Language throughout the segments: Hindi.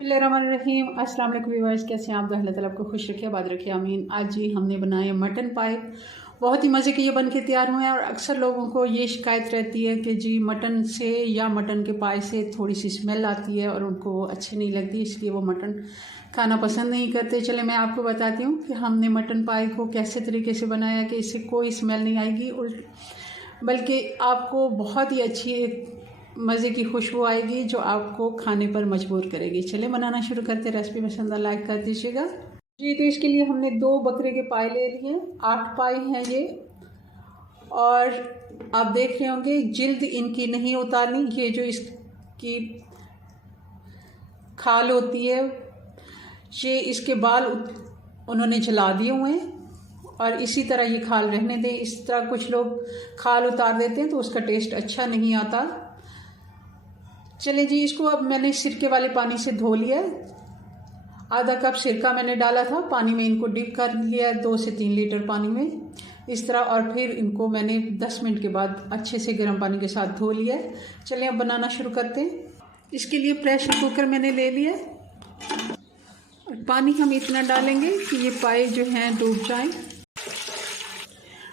बिस्मिल्लाहिर्रहमानिर्रहीम। अस्सलाम वालेकुम व्यूअर्स, कैसे हैं आप? अल्लाह ताला आपको खुश रखे, आबाद रखे, आमीन। आज जी हमने बनाए मटन पाए। बहुत ही मज़े के ये बन के तैयार हुए हैं और अक्सर लोगों को ये शिकायत रहती है कि जी मटन से या मटन के पाए से थोड़ी सी स्मेल आती है और उनको अच्छी नहीं लगती, इसलिए वो मटन खाना पसंद नहीं करते। चले मैं आपको बताती हूँ कि हमने मटन पाए को कैसे तरीके से बनाया कि इससे कोई स्मेल नहीं आएगी, बल्कि आपको बहुत ही अच्छी एक मज़े की खुशबू आएगी जो आपको खाने पर मजबूर करेगी। चलिए बनाना शुरू करते। रेसिपी पसंद है लाइक कर दीजिएगा जी। तो इसके लिए हमने 2 बकरे के पाए ले लिए, 8 पाए हैं ये। और आप देख रहे होंगे जिल्द इनकी नहीं उतारनी, ये जो इसकी खाल होती है ये इसके बाल उन्होंने जला दिए हुए हैं और इसी तरह ये खाल रहने दें। इस तरह कुछ लोग खाल उतार देते हैं तो उसका टेस्ट अच्छा नहीं आता। चलिए जी, इसको अब मैंने सिरके वाले पानी से धो लिया। आधा कप सिरका मैंने डाला था पानी में, इनको डिप कर लिया 2 से 3 लीटर पानी में इस तरह, और फिर इनको मैंने 10 मिनट के बाद अच्छे से गर्म पानी के साथ धो लिया। चलिए अब बनाना शुरू करते हैं। इसके लिए प्रेशर कुकर मैंने ले लिया और पानी हम इतना डालेंगे कि ये पाए जो हैं डूब जाएं।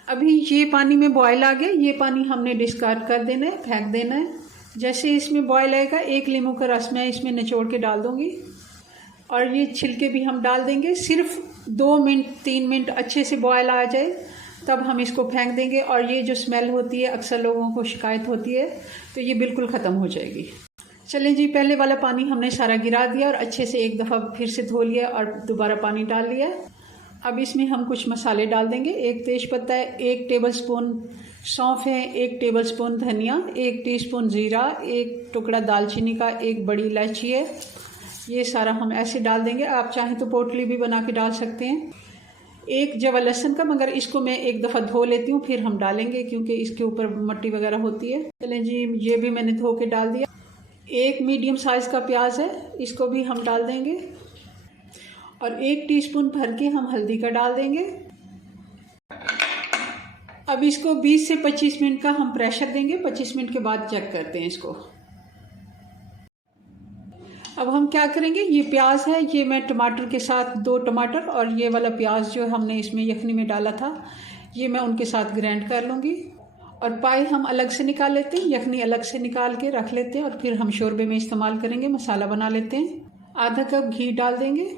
अभी ये पानी में बॉयल आ गया, ये पानी हमने डिस्कार्ड कर देना है, फेंक देना है। जैसे इसमें बॉयल आएगा 1 नींबू का रस मैं इसमें निचोड़ के डाल दूंगी और ये छिलके भी हम डाल देंगे। सिर्फ 2 मिनट 3 मिनट अच्छे से बॉयल आ जाए तब हम इसको फेंक देंगे और ये जो स्मेल होती है अक्सर लोगों को शिकायत होती है तो ये बिल्कुल ख़त्म हो जाएगी। चलिए जी, पहले वाला पानी हमने सारा गिरा दिया और अच्छे से एक दफ़ा फिर से धो लिया और दोबारा पानी डाल लिया। अब इसमें हम कुछ मसाले डाल देंगे। 1 तेज़पत्ता है, 1 टेबलस्पून सौंफ है, 1 टेबलस्पून धनिया, 1 टीस्पून ज़ीरा, 1 टुकड़ा दालचीनी का, 1 बड़ी इलायची है। ये सारा हम ऐसे डाल देंगे। आप चाहें तो पोटली भी बना के डाल सकते हैं। 1 जवा लहसुन का, मगर इसको मैं एक दफ़ा धो लेती हूँ फिर हम डालेंगे क्योंकि इसके ऊपर मट्टी वगैरह होती है। चलें जी, ये भी मैंने धो के डाल दिया। 1 मीडियम साइज़ का प्याज है, इसको भी हम डाल देंगे और 1 टीस्पून भर के हम हल्दी का डाल देंगे। अब इसको 20 से 25 मिनट का हम प्रेशर देंगे। 25 मिनट के बाद चेक करते हैं इसको। अब हम क्या करेंगे, ये प्याज है, ये मैं टमाटर के साथ 2 टमाटर और ये वाला प्याज जो हमने इसमें यखनी में डाला था ये मैं उनके साथ ग्राइंड कर लूँगी। और पाए हम अलग से निकाल लेते हैं, यखनी अलग से निकाल के रख लेते हैं और फिर हम शोरबे में इस्तेमाल करेंगे। मसाला बना लेते हैं। आधा कप घी डाल देंगे।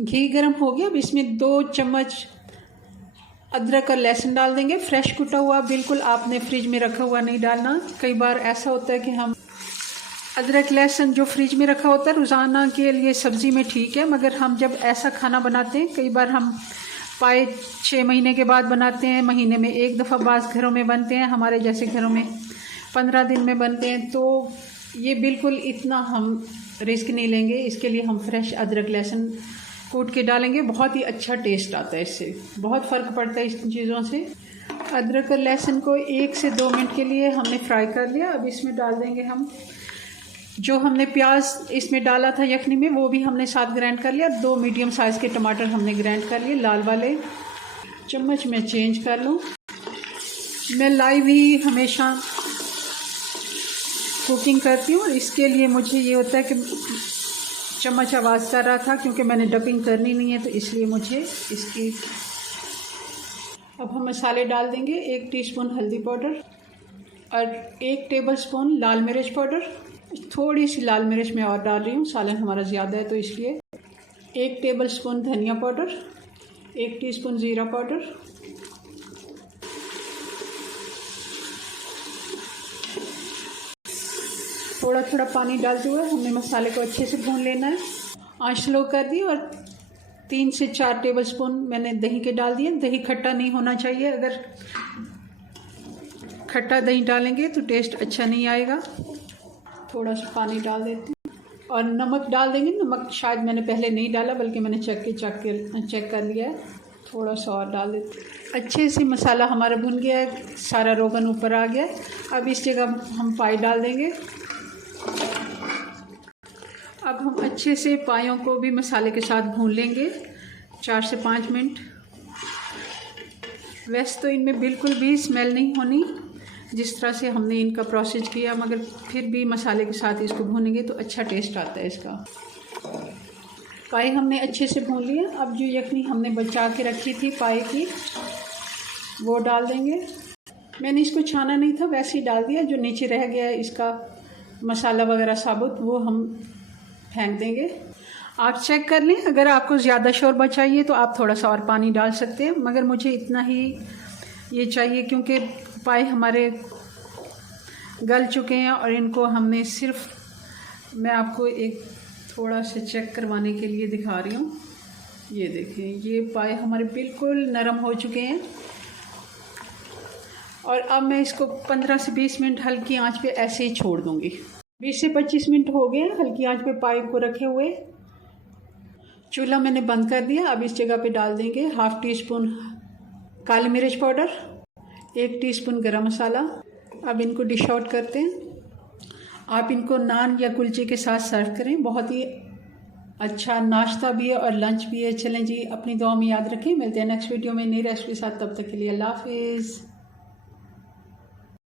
घी गर्म हो गया, अब इसमें 2 चम्मच अदरक और लहसुन डाल देंगे। फ्रेश कुटा हुआ, बिल्कुल आपने फ्रिज में रखा हुआ नहीं डालना। कई बार ऐसा होता है कि हम अदरक लहसुन जो फ्रिज में रखा होता है रोज़ाना के लिए सब्ज़ी में ठीक है, मगर हम जब ऐसा खाना बनाते हैं, कई बार हम पाए 6 महीने के बाद बनाते हैं, महीने में 1 दफ़ा बाज़ घरों में बनते हैं, हमारे जैसे घरों में 15 दिन में बनते हैं, तो ये बिल्कुल इतना हम रिस्क नहीं लेंगे। इसके लिए हम फ्रेश अदरक लहसुन कूट के डालेंगे। बहुत ही अच्छा टेस्ट आता है, इससे बहुत फ़र्क पड़ता है इस चीज़ों से। अदरक और लहसुन को 1 से 2 मिनट के लिए हमने फ्राई कर लिया। अब इसमें डाल देंगे हम जो हमने प्याज इसमें डाला था यखनी में, वो भी हमने साथ ग्राइंड कर लिया। 2 मीडियम साइज़ के टमाटर हमने ग्राइंड कर लिए, लाल वाले। चम्मच में चेंज कर लूँ। मैं लाइव ही हमेशा कुकिंग करती हूँ, इसके लिए मुझे ये होता है कि चम्मच आवाज़ कर रहा था क्योंकि मैंने डपिंग करनी नहीं है तो इसलिए मुझे इसकी। अब हम मसाले डाल देंगे। 1 टीस्पून हल्दी पाउडर और 1 टेबलस्पून लाल मिर्च पाउडर। थोड़ी सी लाल मिर्च मैं और डाल रही हूँ, सालन हमारा ज़्यादा है तो इसलिए। 1 टेबलस्पून धनिया पाउडर, 1 टीस्पून ज़ीरा पाउडर, थोड़ा थोड़ा पानी डालते हुए हमने मसाले को अच्छे से भून लेना है। आंच स्लो कर दी और 3 से 4 टेबलस्पून मैंने दही के डाल दिए। दही खट्टा नहीं होना चाहिए, अगर खट्टा दही डालेंगे तो टेस्ट अच्छा नहीं आएगा। थोड़ा सा पानी डाल देते हैं और नमक डाल देंगे। नमक शायद मैंने पहले नहीं डाला बल्कि मैंने चेक कर लिया है। थोड़ा सा और डाल देते हैं। अच्छे से मसाला हमारा भुन गया है, सारा रोगन ऊपर आ गया। अब इस जगह हम पाए डाल देंगे। अब हम अच्छे से पायों को भी मसाले के साथ भून लेंगे 4 से 5 मिनट। वैसे तो इनमें बिल्कुल भी स्मेल नहीं होनी, जिस तरह से हमने इनका प्रोसेस किया, मगर फिर भी मसाले के साथ इसको भूनेंगे तो अच्छा टेस्ट आता है इसका। पाए हमने अच्छे से भून लिया। अब जो यखनी हमने बचा के रखी थी पाए की, वो डाल देंगे। मैंने इसको छाना नहीं था, वैसे ही डाल दिया। जो नीचे रह गया इसका मसाला वगैरह साबुत, वो हम फेंक देंगे। आप चेक कर लें, अगर आपको ज़्यादा शोरबा चाहिए तो आप थोड़ा सा और पानी डाल सकते हैं, मगर मुझे इतना ही ये चाहिए क्योंकि पाए हमारे गल चुके हैं। और इनको हमने सिर्फ, मैं आपको एक थोड़ा सा चेक करवाने के लिए दिखा रही हूँ। ये देखें, ये पाए हमारे बिल्कुल नरम हो चुके हैं। और अब मैं इसको 15 से 20 मिनट हल्की आंच पे ऐसे ही छोड़ दूँगी। 20 से 25 मिनट हो गए हल्की आंच पे पाए को रखे हुए। चूल्हा मैंने बंद कर दिया। अब इस जगह पे डाल देंगे 1/2 टीस्पून काली मिर्च पाउडर, 1 टीस्पून गरम मसाला। अब इनको डिश आउट करते हैं। आप इनको नान या कुलचे के साथ सर्व करें, बहुत ही अच्छा नाश्ता भी है और लंच भी है। चलें जी, अपनी दुआ में याद रखें। मिलते हैं नेक्स्ट वीडियो में नई रेसिपी के साथ। तब तक के लिए अल्लाह हाफिज़।